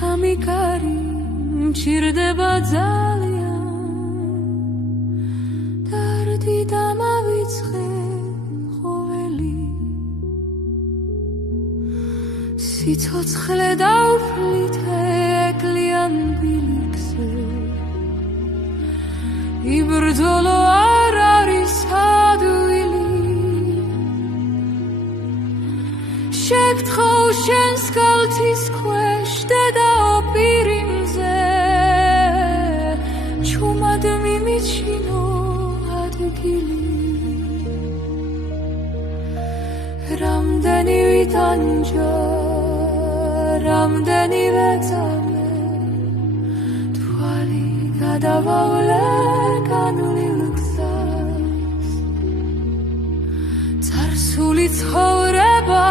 სამიკარი მჭირდება ძალიან დარდი დამავიწყე ყოველი სიცოცხლე დავფლითე ეკლიან ბილიქზე იბრძოლო არ არის ადვილი შეგთხოვ შენს კალთის ქვეშ დედაო პირიმზე ჩუმად მიმიჩინო ადგილი რამდენი ვიტანჯა რამდენი ვეწამე თვალი გადავავლე განვლილ გზას წარსული ცხოვრება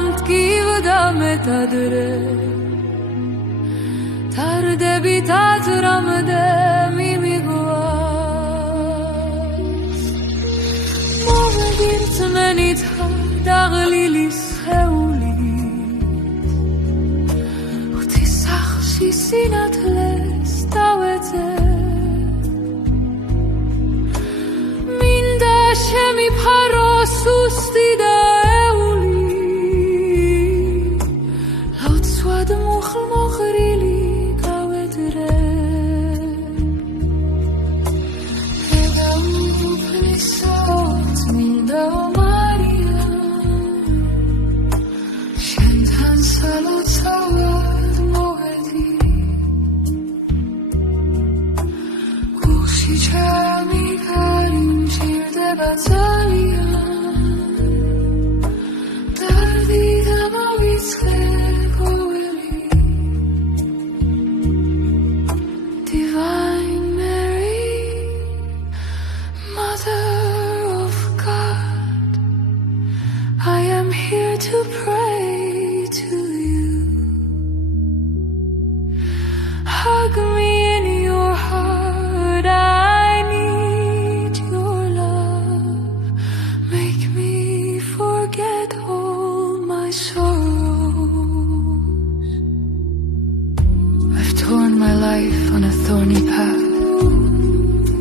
მტკივდა მეტადრე თარდებით აზრამდე მიმიგვას მოვეგირწმენით დაღლილი სხეულით ღვთის სახლში სინათლეს დავეძე მინდა შემიფარო სუსტი და ეული ლოცვად მუხლმოყრილი გავედრე დედაუფლისო წმინდა მარია შენთან სალოცავად მოვედი გულში ჩემი კარი მჭირდება ძალიან დარდი დამავიწყე ყოველი Divine Mary, Mother of God, I am here to pray to you. Hug me in your heart, I need your love. Make me forget all my sorrows. I've torn my life on a thorny path.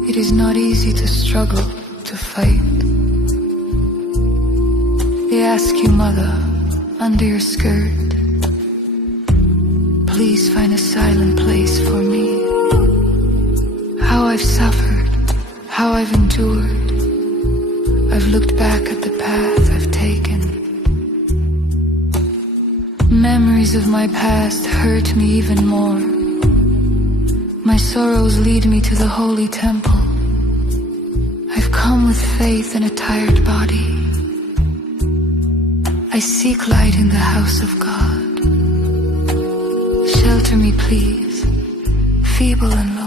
It is not easy to struggle, to fight. They ask you, mother, under your skirt, please find a silent place for me. How I've suffered, how I've endured. I've looked back at the path I've taken. Memories of my past hurt me even more. My sorrows lead me to the holy temple. I've come with faith in a tired body. I seek light in the house of God. Shelter me, please, feeble and low.